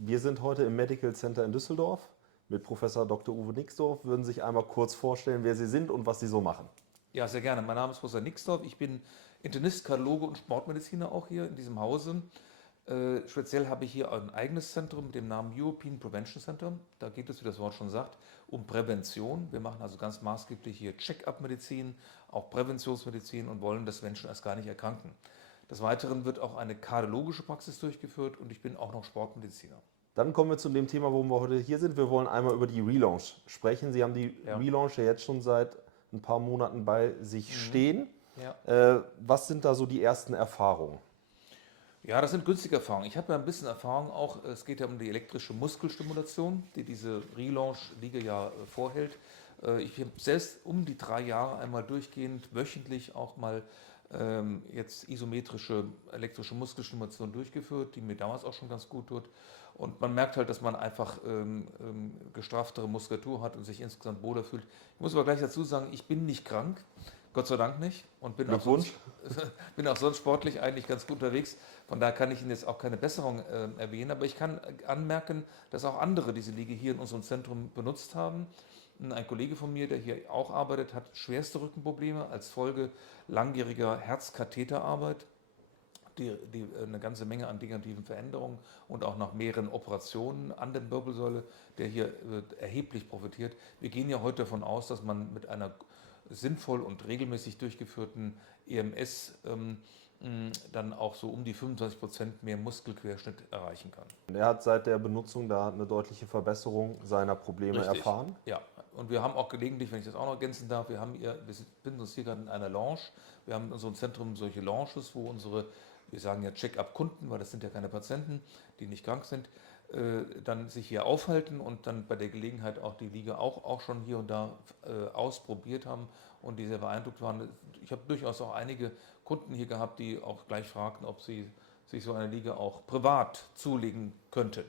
Wir sind heute im Medical Center in Düsseldorf mit Professor Dr. Uwe Nixdorf. Würden Sie sich einmal kurz vorstellen, wer Sie sind und was Sie so machen? Ja, sehr gerne. Mein Name ist Professor Nixdorf. Ich bin Internist, Kardiologe und Sportmediziner auch hier in diesem Hause. Speziell habe ich hier ein eigenes Zentrum mit dem Namen European Prevention Center. Da geht es, wie das Wort schon sagt, um Prävention. Wir machen also ganz maßgeblich hier Check-up-Medizin, auch Präventionsmedizin und wollen, dass Menschen erst gar nicht erkranken. Des Weiteren wird auch eine kardiologische Praxis durchgeführt und ich bin auch noch Sportmediziner. Dann kommen wir zu dem Thema, worum wir heute hier sind. Wir wollen einmal über die Relaunch sprechen. Sie haben die Ja. Relaunch ja jetzt schon seit ein paar Monaten bei sich stehen. Ja. Was sind da so die ersten Erfahrungen? Ja, das sind günstige Erfahrungen. Ich habe ja ein bisschen Erfahrung auch, es geht ja um die elektrische Muskelstimulation, die diese Relaunch-Liga ja vorhält. Ich habe selbst um die 3 Jahre einmal durchgehend, wöchentlich auch mal jetzt isometrische elektrische Muskelstimulation durchgeführt, die mir damals auch schon ganz gut tut. Und man merkt halt, dass man einfach gestrafftere Muskulatur hat und sich insgesamt wohler fühlt. Ich muss aber gleich dazu sagen, ich bin nicht krank. Gott sei Dank nicht und Glückwunsch. bin auch sonst sportlich eigentlich ganz gut unterwegs. Von daher kann ich Ihnen jetzt auch keine Besserung erwähnen, aber ich kann anmerken, dass auch andere diese Liege hier in unserem Zentrum benutzt haben. Ein Kollege von mir, der hier auch arbeitet, hat schwerste Rückenprobleme als Folge langjähriger Herzkatheterarbeit, die eine ganze Menge an degenerativen Veränderungen und auch nach mehreren Operationen an der Wirbelsäule, der hier erheblich profitiert. Wir gehen ja heute davon aus, dass man mit einer sinnvoll und regelmäßig durchgeführten EMS dann auch so um die 25% mehr Muskelquerschnitt erreichen kann. Er hat seit der Benutzung da eine deutliche Verbesserung seiner Probleme Richtig. erfahren. Ja, und wir haben auch gelegentlich, wenn ich das auch noch ergänzen darf, wir befinden uns hier gerade in einer Lounge. Wir haben in unserem Zentrum solche Lounges, wo unsere, wir sagen ja Check-up-Kunden, weil das sind ja keine Patienten, die nicht krank sind, dann sich hier aufhalten und dann bei der Gelegenheit auch die Liga auch schon hier und da ausprobiert haben und die sehr beeindruckt waren. Ich habe durchaus auch einige Kunden hier gehabt, die auch gleich fragten, ob sie sich so eine Liga auch privat zulegen könnten.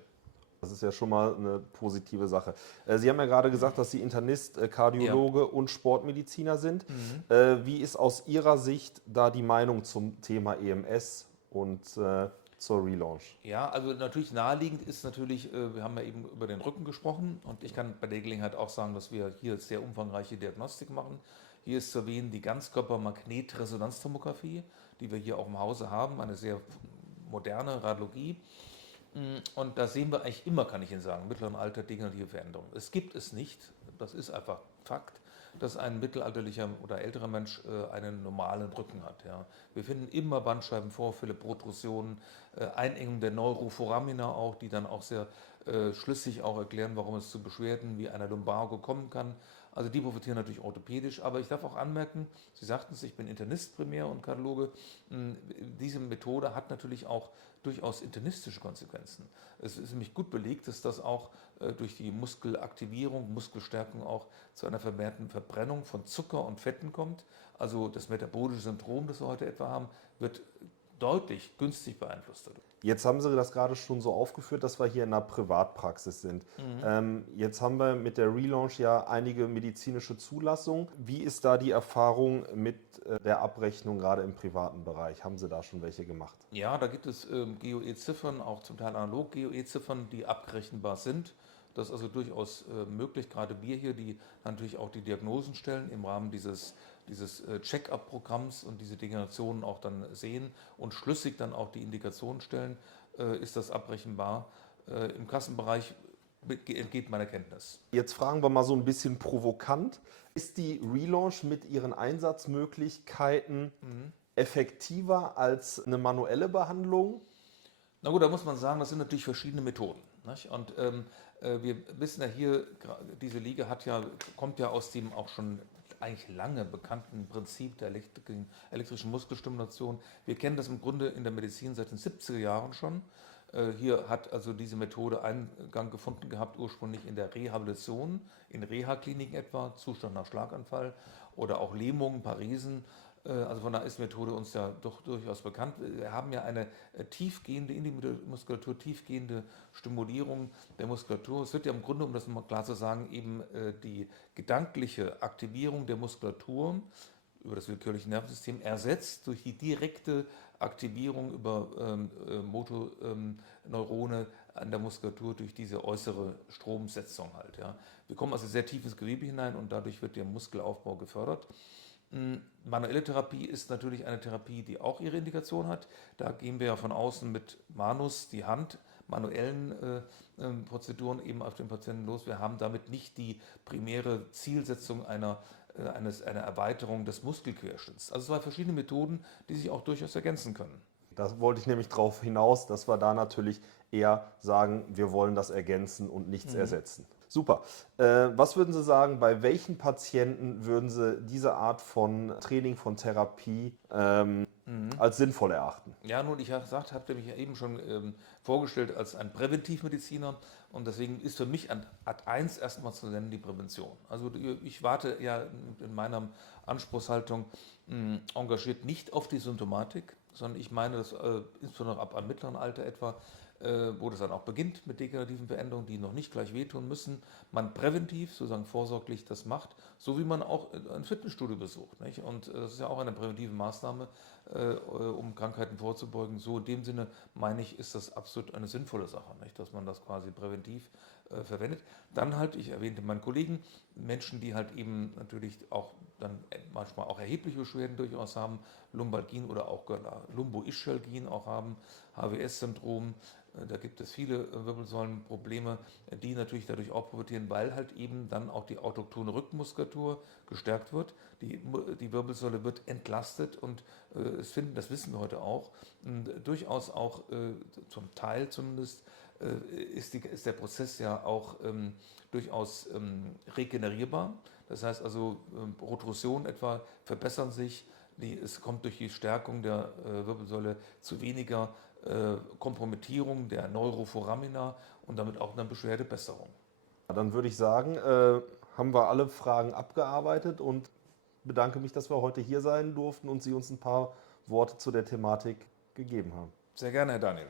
Das ist ja schon mal eine positive Sache. Sie haben ja gerade gesagt, dass Sie Internist, Ja. Kardiologe und Sportmediziner sind. Wie ist aus Ihrer Sicht da die Meinung zum Thema EMS und zur Relaunch? Ja, also natürlich naheliegend ist natürlich, wir haben ja eben über den Rücken gesprochen und ich kann bei der Gelegenheit auch sagen, dass wir hier sehr umfangreiche Diagnostik machen. Hier ist zu erwähnen die Ganzkörper-Magnetresonanztomographie, die wir hier auch im Hause haben, eine sehr moderne Radiologie. Und da sehen wir eigentlich immer, kann ich Ihnen sagen, im mittleren Alter degenerative Veränderungen. Es gibt es nicht, das ist einfach Fakt, dass ein mittelalterlicher oder älterer Mensch einen normalen Rücken hat. Ja. Wir finden immer Bandscheibenvorfälle, Protrusionen, Einengung der Neuroforamina auch, die dann auch sehr schlüssig auch erklären, warum es zu Beschwerden wie einer Lumbago kommen kann. Also die profitieren natürlich orthopädisch, aber ich darf auch anmerken, Sie sagten es, ich bin Internist primär und Kardiologe, diese Methode hat natürlich auch durchaus internistische Konsequenzen. Es ist nämlich gut belegt, dass das auch durch die Muskelaktivierung, Muskelstärkung auch zu einer vermehrten Verbrennung von Zucker und Fetten kommt. Also das metabolische Syndrom, das wir heute etwa haben, wird deutlich günstig beeinflusst dadurch. Jetzt haben Sie das gerade schon so aufgeführt, dass wir hier in einer Privatpraxis sind. Jetzt haben wir mit der Relaunch ja einige medizinische Zulassungen. Wie ist da die Erfahrung mit der Abrechnung gerade im privaten Bereich? Haben Sie da schon welche gemacht? Ja, da gibt es GOE-Ziffern, auch zum Teil analog GOE-Ziffern, die abrechenbar sind. Das ist also durchaus möglich. Gerade wir hier, die natürlich auch die Diagnosen stellen im Rahmen dieses Check-up-Programms und diese Degenerationen auch dann sehen und schlüssig dann auch die Indikationen stellen, ist das abrechenbar. Im Kassenbereich entgeht meiner Kenntnis. Jetzt fragen wir mal so ein bisschen provokant. Ist die Relaunch mit ihren Einsatzmöglichkeiten effektiver als eine manuelle Behandlung? Na gut, da muss man sagen, das sind natürlich verschiedene Methoden. Nicht? Und wir wissen ja hier, diese Liga kommt ja aus dem auch schon eigentlich lange bekannten Prinzip der elektrischen Muskelstimulation. Wir kennen das im Grunde in der Medizin seit den 70er Jahren schon. Hier hat also diese Methode Eingang gefunden gehabt, ursprünglich in der Rehabilitation, in Reha-Kliniken etwa, Zustand nach Schlaganfall oder auch Lähmungen, Paresen. Also von daher ist die Methode uns ja doch durchaus bekannt. Wir haben ja eine tiefgehende, in die Muskulatur tiefgehende Stimulierung der Muskulatur. Es wird ja im Grunde, um das mal klar zu sagen, eben die gedankliche Aktivierung der Muskulatur über das willkürliche Nervensystem ersetzt durch die direkte Aktivierung über Motoneurone an der Muskulatur durch diese äußere Stromsetzung halt. Ja. Wir kommen also sehr tief ins Gewebe hinein und dadurch wird der Muskelaufbau gefördert. Manuelle Therapie ist natürlich eine Therapie, die auch ihre Indikation hat. Da gehen wir ja von außen mit Manus, die Hand, manuellen Prozeduren eben auf den Patienten los. Wir haben damit nicht die primäre Zielsetzung einer Erweiterung des Muskelquerschnitts. Also zwei verschiedene Methoden, die sich auch durchaus ergänzen können. Da wollte ich nämlich drauf hinaus, dass wir da natürlich eher sagen, wir wollen das ergänzen und nichts ersetzen. Super. Was würden Sie sagen, bei welchen Patienten würden Sie diese Art von Training, von Therapie als sinnvoll erachten? Ja, nun, ich habe mich ja eben schon vorgestellt als ein Präventivmediziner und deswegen ist für mich an Ad 1 erstmal zu nennen die Prävention. Also ich warte ja in meiner Anspruchshaltung engagiert nicht auf die Symptomatik, sondern ich meine, dass insbesondere ab einem mittleren Alter etwa, wo das dann auch beginnt mit degenerativen Veränderungen, die noch nicht gleich wehtun müssen, man präventiv, sozusagen vorsorglich das macht, so wie man auch ein Fitnessstudio besucht. Nicht? Und das ist ja auch eine präventive Maßnahme, um Krankheiten vorzubeugen. So in dem Sinne, meine ich, ist das absolut eine sinnvolle Sache, nicht? Dass man das quasi präventiv verwendet. Dann halt, ich erwähnte meinen Kollegen, Menschen, die halt eben natürlich auch dann manchmal auch erhebliche Beschwerden durchaus haben, Lumbalgien oder auch Lumboischalgien auch haben, HWS-Syndrom. Da gibt es viele Wirbelsäulenprobleme, die natürlich dadurch auch profitieren, weil halt eben dann auch die autochtone Rückenmuskulatur gestärkt wird. Die Wirbelsäule wird entlastet und das wissen wir heute auch, durchaus auch zum Teil zumindest ist der Prozess ja auch durchaus regenerierbar. Das heißt also, Protrusionen etwa verbessern sich. Es kommt durch die Stärkung der Wirbelsäule zu weniger Kompromittierung der Neuroforamina und damit auch eine Beschwerdebesserung. Dann würde ich sagen, haben wir alle Fragen abgearbeitet und bedanke mich, dass wir heute hier sein durften und Sie uns ein paar Worte zu der Thematik gegeben haben. Sehr gerne, Herr Daniel.